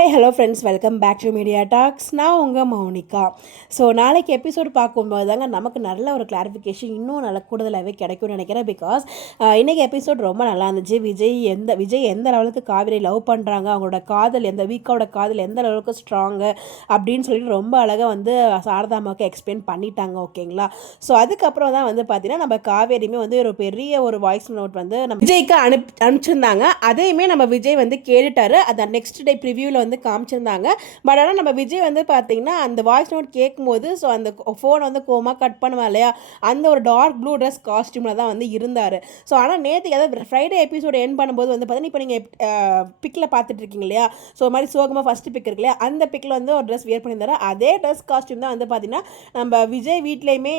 Hi hello friends, welcome back to media talks. நான் உங்கள் Mounika. So நாளைக்கு எபிசோடு பார்க்கும்போது தாங்க நமக்கு நல்ல ஒரு கிளாரிஃபிகேஷன் இன்னும் நல்ல கூடுதலாகவே கிடைக்கும்னு நினைக்கிறேன். பிகாஸ் இன்றைக்கி எபிசோட் ரொம்ப நல்லா இருந்துச்சு. விஜய் எந்த லெவலுக்கு காவேரி லவ் பண்ணுறாங்க, அவங்களோட காதல் வீக்காவோட காதல் எந்த அளவுக்கு ஸ்ட்ராங்கு அப்படின்னு சொல்லிட்டு ரொம்ப அழகாக சாரதாமாவுக்கு எக்ஸ்பிளைன் பண்ணிட்டாங்க. ஓகேங்களா? ஸோ அதுக்கப்புறம் தான் பார்த்தீங்கன்னா நம்ம காவேரியுமே ஒரு பெரிய ஒரு வாய்ஸ் நோட் நம்ம விஜய்க்கு அனுப்பிச்சிருந்தாங்க. அதையுமே நம்ம விஜய் கேட்டுட்டாரு. அதை நெக்ஸ்ட் டே ப்ரிவியூவில் காமிச்சிருந்தாங்க. பட் ஆனால் நம்ம விஜய் பார்த்தீங்கன்னா அந்த வாய்ஸ் நோட் கேட்கும்போது ஸோ அந்த ஃபோனை கோமா கட் பண்ணுவா இல்லையா, அந்த ஒரு டார்க் ப்ளூ ட்ரெஸ் காஸ்டியூமில் தான் இருந்தார். ஸோ ஆனால் நேற்று அதாவது ஃப்ரைடே எபிசோடு என் பண்ணும்போது பார்த்தீங்கன்னா இப்போ நீங்கள் பிக்கில் பார்த்துட்டு இருக்கீங்க இல்லையா, ஸோ மாதிரி சோகமாக ஃபஸ்ட்டு பிக் இருக்கு இல்லையா, அந்த பிக்கில் ஒரு ட்ரெஸ் வியர் பண்ணியிருந்தாரு. அதே ட்ரெஸ் காஸ்டியூம் தான் பார்த்தீங்கன்னா நம்ம விஜய் வீட்லேயுமே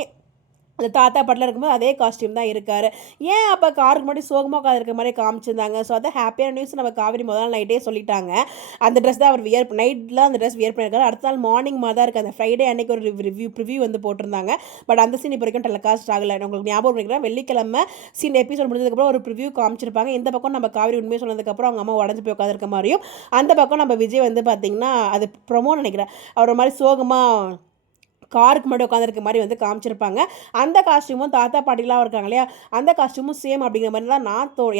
அந்த தாத்தா பாட்டில் இருக்கும்போது அதே காஸ்டியூம் தான் இருக்கார். ஏன் அப்போ காருக்கு முன்னாடி சோகமாக உட்காந்துருக்க மாதிரி காமிச்சிருந்தாங்க. ஸோ அதை ஹாப்பியான நியூஸ் நம்ம காவேரி முதல் நைட்டே சொல்லிட்டாங்க. அந்த ட்ரெஸ் தான் அவர் நைட்டில் அந்த ட்ரெஸ் வியர் பண்ணியிருக்காரு. அடுத்த நாள் மார்னிங் மாதிரி தான் இருக்குது. அந்த ஃப்ரைடே அன்னைக்கு ஒரு ப்ரிவ்யூ போட்டிருந்தாங்க. பட் அந்த சீன் இப்போ வரைக்கும் டெலிகாஸ்ட் ஆகலை. உங்களுக்கு ஞாபகம் பண்ணிக்கிறேன், வெள்ளிக்கிழமை சீன் எபிசோட் முடிஞ்சதுக்கப்புறம் ஒரு ப்ரிவ்யூ காமிச்சிருப்பாங்க. இந்த பக்கம் நம்ம காவேரி உண்மையை சொன்னதுக்கப்புறம் அவங்க அம்மா உடஞ்சி போய் உட்காந்துருக்க மாதிரியும், அந்த பக்கம் நம்ம விஜய் பார்த்தீங்கன்னா அது ப்ரொமோ நினைக்கிறேன், அவர் மாதிரி சோகமாக காருக்கு முன்னாடி உட்காந்துருக்க மாதிரி காமிச்சிருப்பாங்க. அந்த காஸ்டியூமும் தாத்தா பாட்டிலாம் இருக்காங்க இல்லையா, அந்த காஸ்டியூமும் சேம் அப்படிங்கிற மாதிரி தான்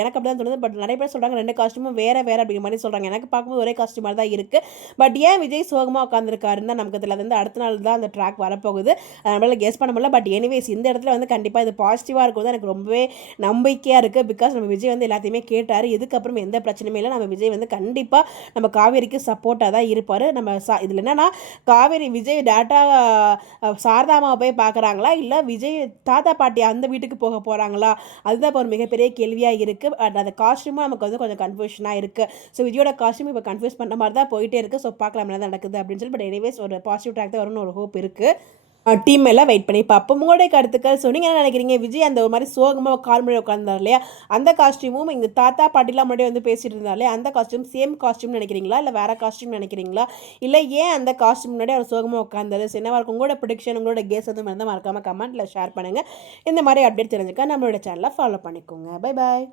எனக்கு அப்படி தான் தோணுது. பட் நிறைய பேர் சொல்கிறாங்க ரெண்டு காஸ்டியூமும் வேறு அப்படிங்கிற மாதிரி சொல்கிறாங்க. எனக்கு பார்க்கும்போது ஒரே காஸ்டியூம் மாதிரி தான் இருக்குது. பட் ஏன் விஜய் சோகமாக உட்காந்துருக்காருன்னு தான் நமக்கு தெரியல. அடுத்த நாள் தான் அந்த ட்ராக் வரப்போகுது, நம்மளால் கெஸ் பண்ண முடியல. பட் எனிவேஸ் இந்த இடத்துல கண்டிப்பாக இது பாசிட்டிவாக இருக்கும் தான் எனக்கு ரொம்பவே நம்பிக்கையாக இருக்குது. பிகாஸ் நம்ம விஜய் எல்லாத்தையுமே கேட்டார். இதுக்கப்புறம் எந்த பிரச்சனையுமே இல்லை. நம்ம விஜய் கண்டிப்பாக நம்ம காவேரிக்கு சப்போர்ட்டாக தான் இருப்பார். நம்ம இதில் என்னென்னா காவேரி விஜய் டேட்டா சாரதாமாவை போய் பார்க்குறாங்களா, இல்லை விஜய் தாத்தா பாட்டி அந்த வீட்டுக்கு போக போகிறாங்களா, அதுதான் இப்போ ஒரு மிகப்பெரிய கேள்வியாக இருக்குது. பட் அந்த காஸ்டியூமும் நமக்கு கொஞ்சம் கன்ஃபியூஷனாக இருக்குது. ஸோ விஜயோட காஸ்டியூம் இப்போ கன்ஃபியூஸ் பண்ண மாதிரி தான் போயிட்டே இருக்குது. ஸோ பார்க்கலாம் என்ன நடக்குது அப்படின்னு சொல்லி. பட் எனிவேஸ் ஒரு பாசிட்டிவ் ட்ராக் தான் வரும்னு ஒரு ஹோப் இருக்குது. டீம் எல்லாம் வெயிட் பண்ணி பார்ப்போம். உங்களுடைய கருத்துக்கள் சொன்னீங்க. என்ன நினைக்கிறீங்க? விஜய் அந்த ஒரு மாதிரி சோகமாக கால் முன்னாடி உட்கார்ந்தார் இல்லையா, அந்த காஸ்டியூமும் இங்கே தாத்தா பாட்டிலாம் முன்னாடி பேசிட்டு இருந்தார் இல்லையா, அந்த காஸ்டியூம் சேம் காஸ்டியூம் நினைக்கிறீங்களா, இல்லை வேறு காஸ்டியூம் நினைக்கிறீங்களா, இல்லை ஏன் அந்த காஸ்டியூம் முன்னாடி அவர் சோகமாக உட்கார்ந்தாரு? என்னவா இருக்கும் உங்களோட ப்ரெடிக்ஷன், உங்களோட கெஸ் எதுவும் இருந்தால் மறக்காமல் கமெண்ட்டில் ஷேர் பண்ணுங்கள். இந்த மாதிரி அப்டேட் தெரிஞ்சுக்க நம்மளோட சேனலை ஃபாலோ பண்ணிக்கோங்க. Bye bye.